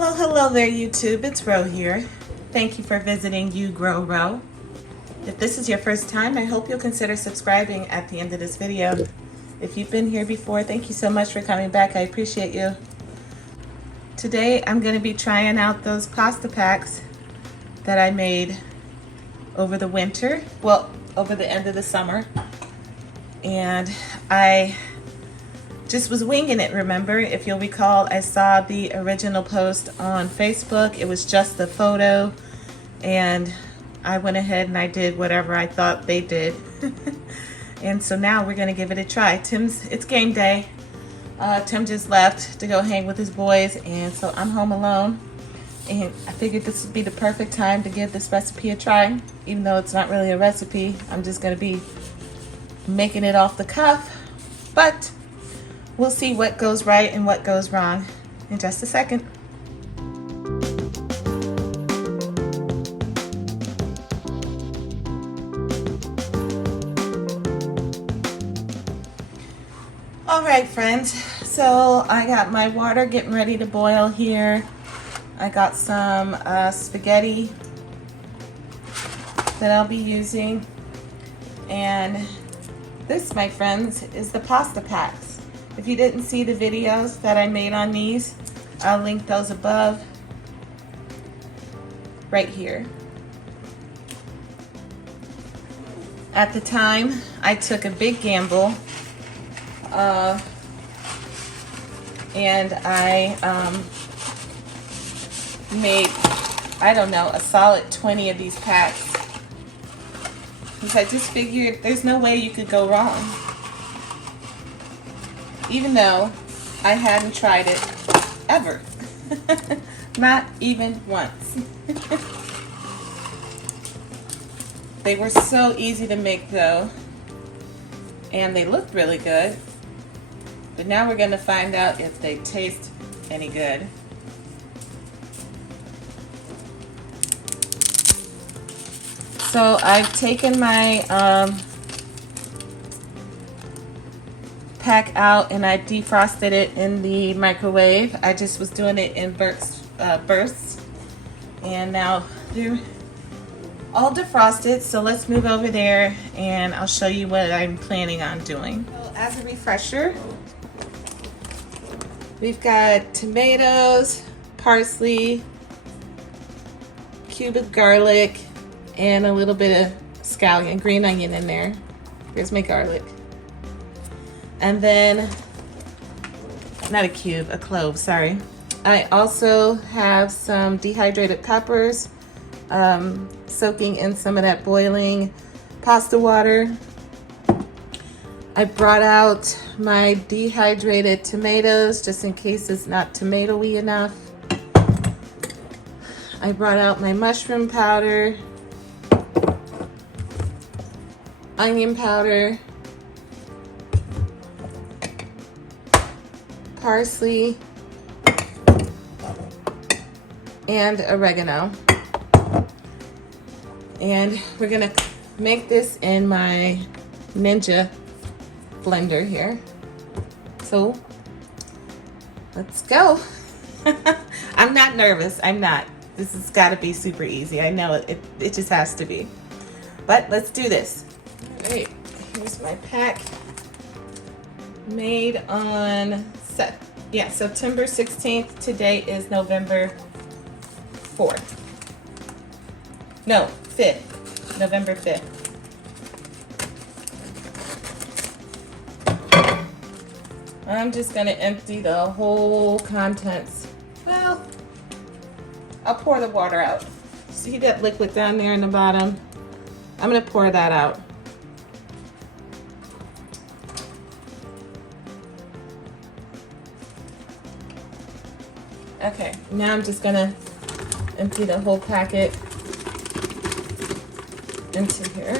Well, hello there, YouTube. It's Ro here. Thank you for visiting You Grow Ro. If this is your first time, I hope you'll consider subscribing at the end of this video. If you've been here before, thank you so much for coming back. I appreciate you. Today, I'm going to be trying out those pasta packs that I made over the winter. Well, over the end of the summer. And I just was winging it, remember? If you'll recall, I saw the original post on Facebook. It was just the photo, and I went ahead and I did whatever I thought they did. And so now we're gonna give it a try. It's game day. Tim just left to go hang with his boys, and so I'm home alone. And I figured this would be the perfect time to give this recipe a try. Even though it's not really a recipe, I'm just gonna be making it off the cuff. But we'll see what goes right and what goes wrong in just a second. All right, friends, so I got my water getting ready to boil here. I got some spaghetti that I'll be using. And this, my friends, is the pasta packs. If you didn't see the videos that I made on these, I'll link those above, right here. At the time, I took a big gamble, and I made, I don't know, a solid 20 of these packs. Because I just figured there's no way you could go wrong. Even though I hadn't tried it ever. Not even once. They were so easy to make though. And they looked really good. But now we're going to find out if they taste any good. So I've taken my pack out and I defrosted it in the microwave. I just was doing it in bursts. And now they're all defrosted, so let's move over there and I'll show you what I'm planning on doing. So as a refresher, we've got tomatoes, parsley, cube of garlic, and a little bit of scallion, green onion in there. Here's my garlic. And then, not a cube, a clove, sorry. I also have some dehydrated peppers, soaking in some of that boiling pasta water. I brought out my dehydrated tomatoes, just in case it's not tomato-y enough. I brought out my mushroom powder, onion powder, parsley, and oregano. And we're gonna make this in my Ninja blender here. So let's go. I'm not nervous, I'm not. This has gotta be super easy. I know it just has to be. But let's do this. All right, here's my pack. Made on September 16th. Today is November 4th. No, 5th. November 5th. I'm just gonna empty the whole contents. Well, I'll pour the water out. See that liquid down there in the bottom? I'm gonna pour that out. Okay, now I'm just gonna empty the whole packet into here.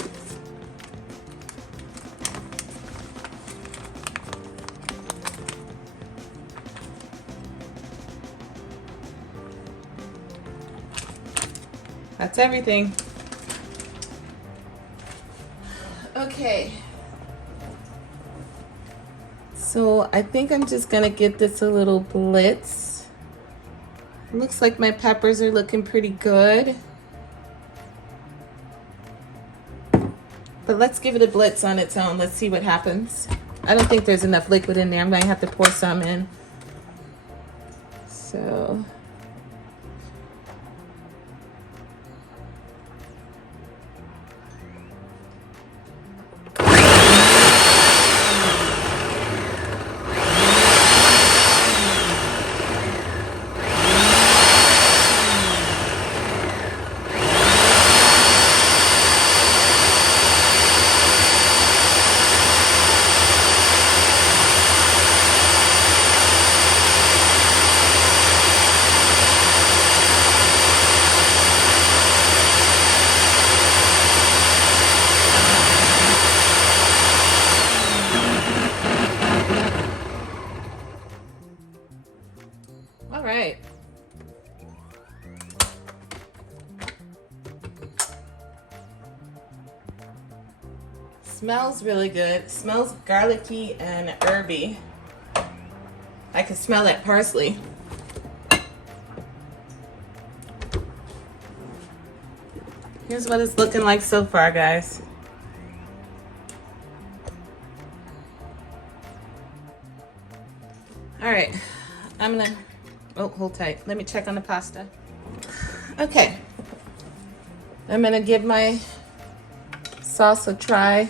That's everything. Okay. So I think I'm just gonna get this a little blitz. Looks like my peppers are looking pretty good. But let's give it a blitz on its own. Let's see what happens. I don't think there's enough liquid in there. I'm going to have to pour some in. So... All right. Smells really good. Smells garlicky and herby. I can smell that parsley. Here's what it's looking like so far, guys. All right, I'm gonna, oh, hold tight. Let me check on the pasta. Okay, I'm gonna give my sauce a try.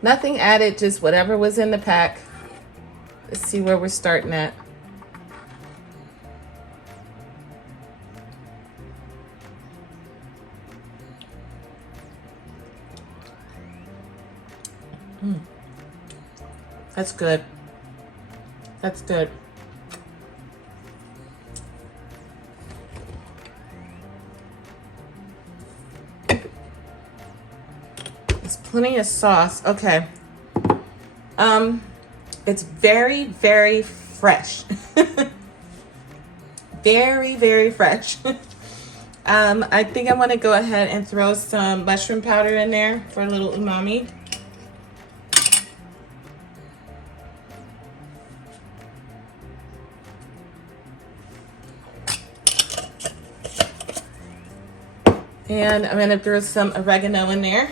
Nothing added, just whatever was in the pack. Let's see where we're starting at. That's good. That's good. There's plenty of sauce. Okay. It's very, very fresh. Very, very fresh. I think I want to go ahead and throw some mushroom powder in there for a little umami. And I'm gonna throw some oregano in there.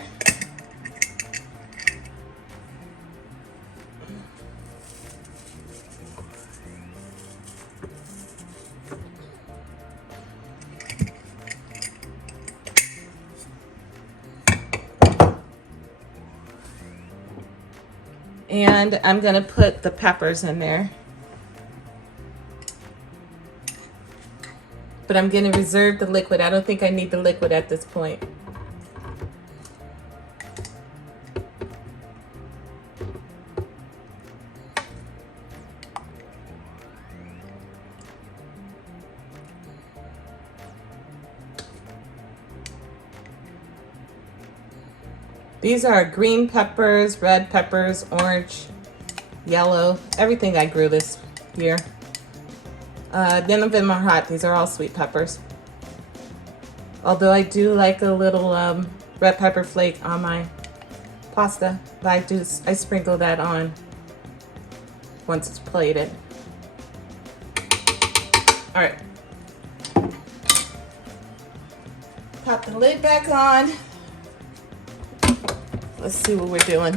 And I'm gonna put the peppers in there. But I'm gonna reserve the liquid. I don't think I need the liquid at this point. These are green peppers, red peppers, orange, yellow, everything I grew this year. None of them are hot. These are all sweet peppers. Although I do like a little red pepper flake on my pasta, but I sprinkle that on once it's plated. All right. Pop the lid back on. Let's see what we're doing.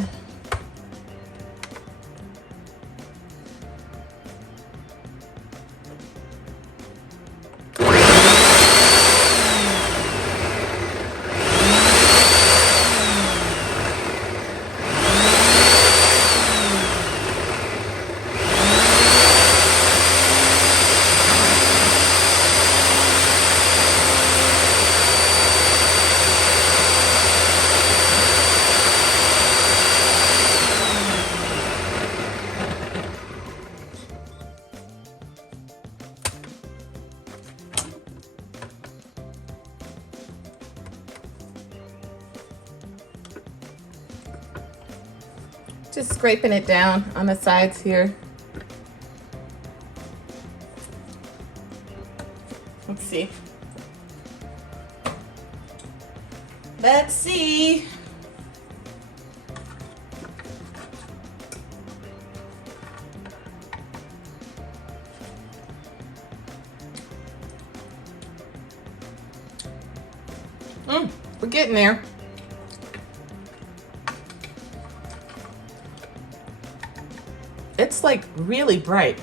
Just scraping it down on the sides here. Let's see. Let's see. We're getting there. It's like really bright.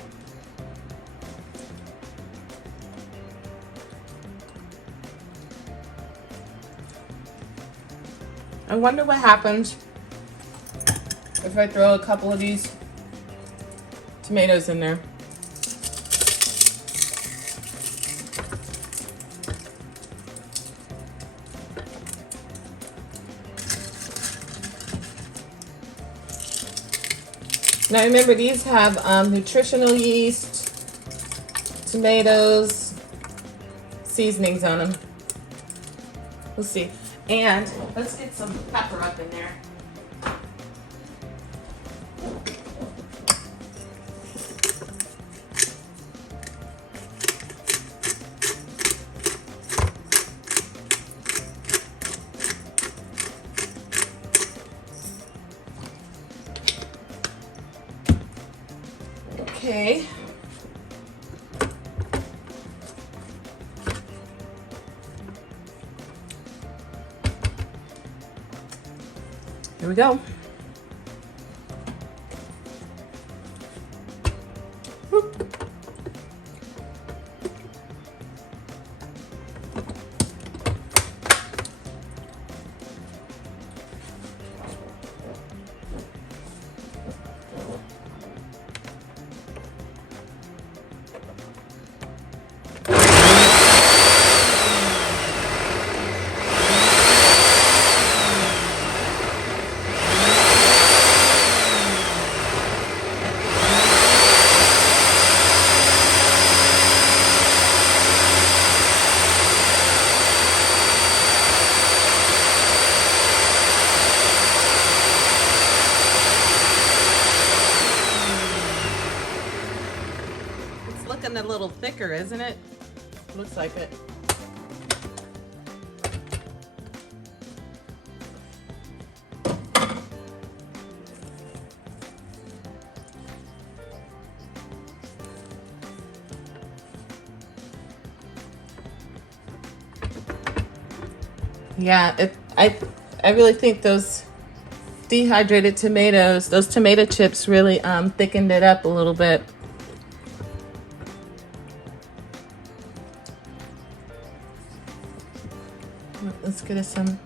I wonder what happens if I throw a couple of these tomatoes in there. Now remember, these have nutritional yeast, tomatoes, seasonings on them. We'll see. And let's get some pepper up in there. Okay. Here we go. Whoop. Looking a little thicker, isn't it? Looks like it. Yeah, I really think those dehydrated tomatoes, those tomato chips really thickened it up a little bit. Let's get us some.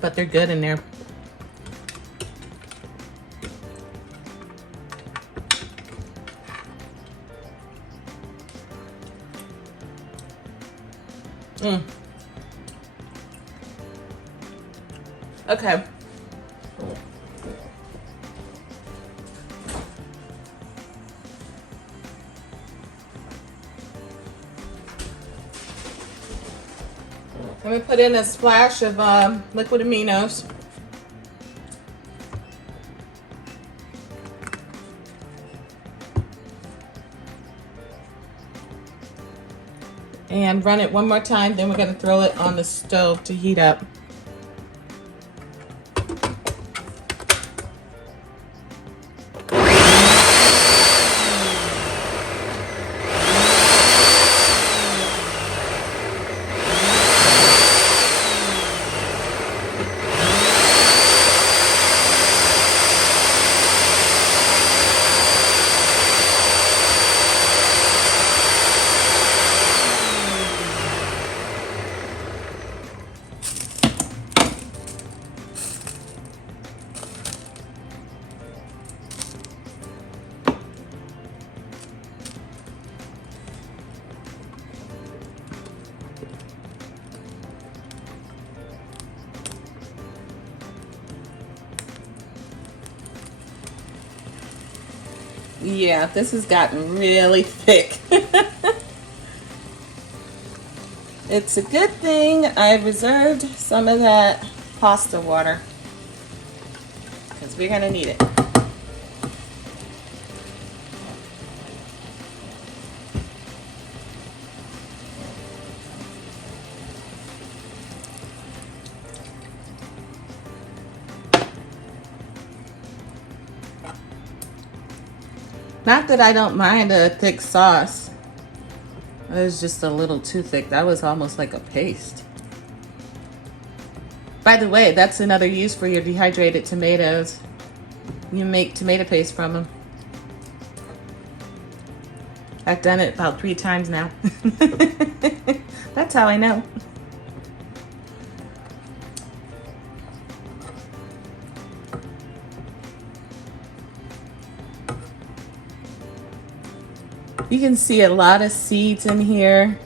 But they're good in there. Okay. I'm going to put in a splash of liquid aminos. And run it one more time, then we're going to throw it on the stove to heat up. Yeah, this has gotten really thick. It's a good thing I reserved some of that pasta water because we're going to need it. Not that I don't mind a thick sauce. It was just a little too thick. That was almost like a paste. By the way, that's another use for your dehydrated tomatoes. You make tomato paste from them. I've done it about 3 times now. That's how I know. You can see a lot of seeds in here.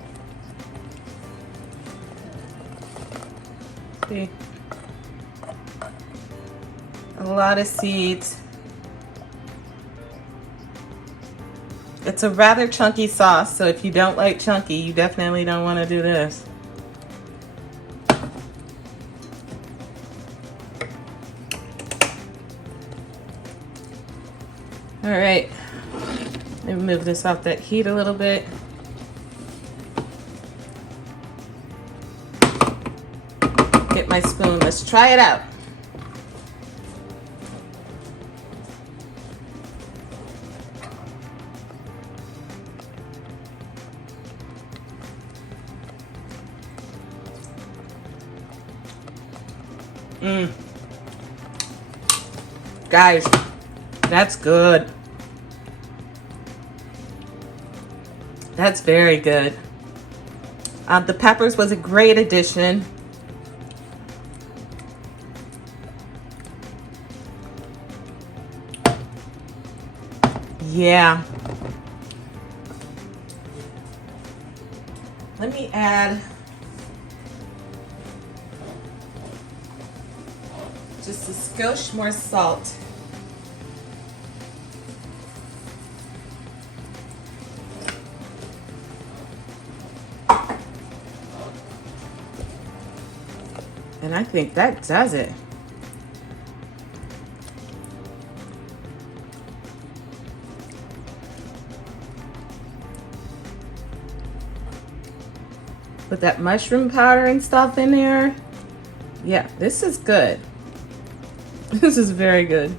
See? A lot of seeds. It's a rather chunky sauce, so if you don't like chunky, you definitely don't want to do this. All right, let me move this off that heat a little bit. Get my spoon, let's try it out. Guys, that's good. That's very good. The peppers was a great addition. Yeah. Let me add just a skosh more salt. And I think that does it. With that mushroom powder and stuff in there. Yeah, this is good. This is very good.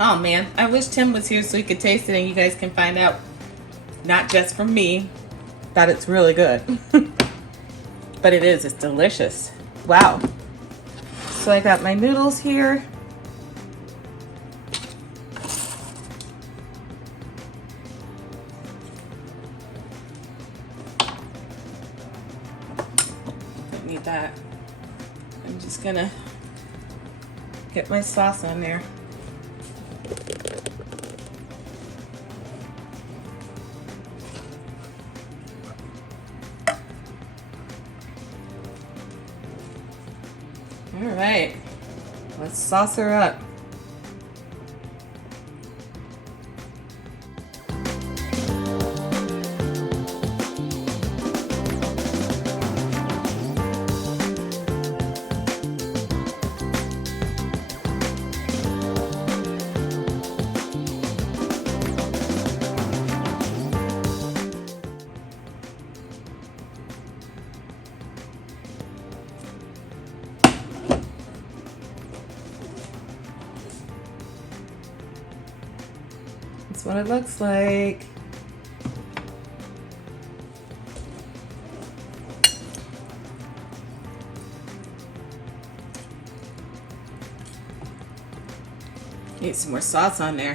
Oh man, I wish Tim was here so he could taste it and you guys can find out, not just from me, that it's really good. But it is, it's delicious. Wow. So I got my noodles here. Don't need that. I'm just gonna get my sauce on there. All right, let's sauce her up. That's what it looks like. Need some more sauce on there.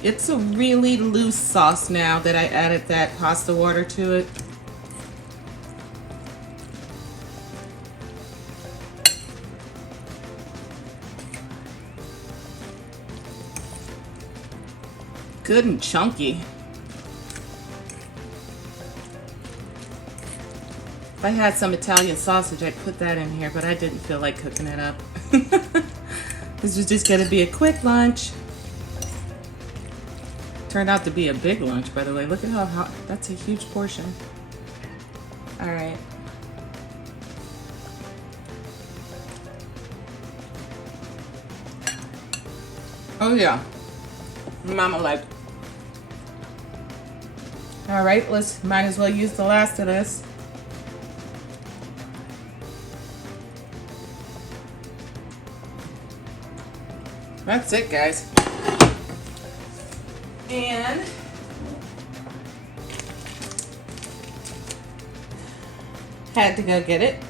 It's a really loose sauce now that I added that pasta water to it. Good and chunky. If I had some Italian sausage, I'd put that in here, but I didn't feel like cooking it up. This was just gonna be a quick lunch. Turned out to be a big lunch, by the way. Look at how hot. That's a huge portion. All right. Oh yeah. Mama like. All right, might as well use the last of this. That's it, guys. And had to go get it.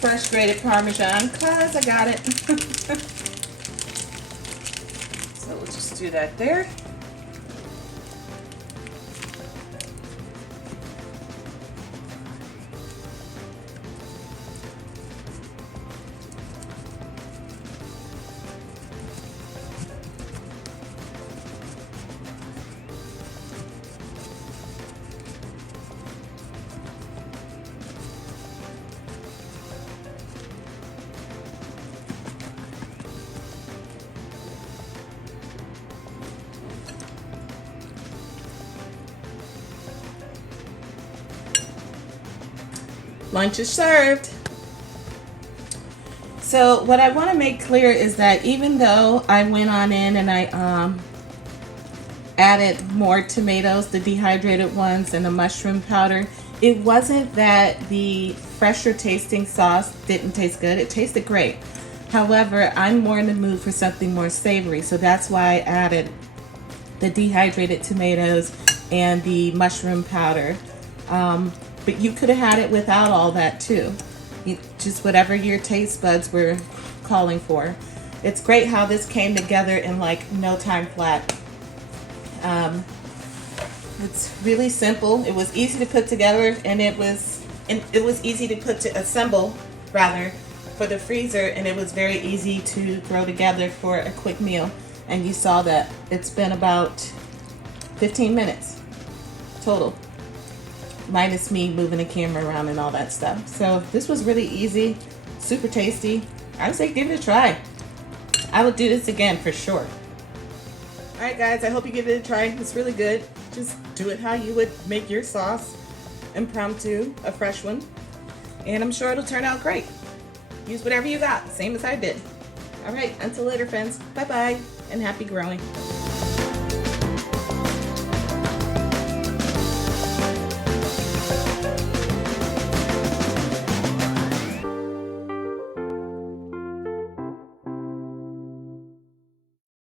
Fresh grated Parmesan, cause I got it. So we'll just do that there. Lunch is served. So what I want to make clear is that even though I went on in and I added more tomatoes, the dehydrated ones and the mushroom powder, it wasn't that the fresher tasting sauce didn't taste good. It tasted great. However, I'm more in the mood for something more savory, so that's why I added the dehydrated tomatoes and the mushroom powder. But you could have had it without all that too. Just whatever your taste buds were calling for. It's great how this came together in like no time flat. It's really simple. It was easy to put together, and it was easy to assemble rather for the freezer, and it was very easy to throw together for a quick meal. And you saw that it's been about 15 minutes total, minus me moving the camera around and all that stuff. So this was really easy, super tasty. I would say give it a try. I would do this again for sure. All right, guys, I hope you give it a try. It's really good. Just do it how you would make your sauce, impromptu, a fresh one, and I'm sure it'll turn out great. Use whatever you got, same as I did. All right, until later, friends. Bye-bye, and happy growing.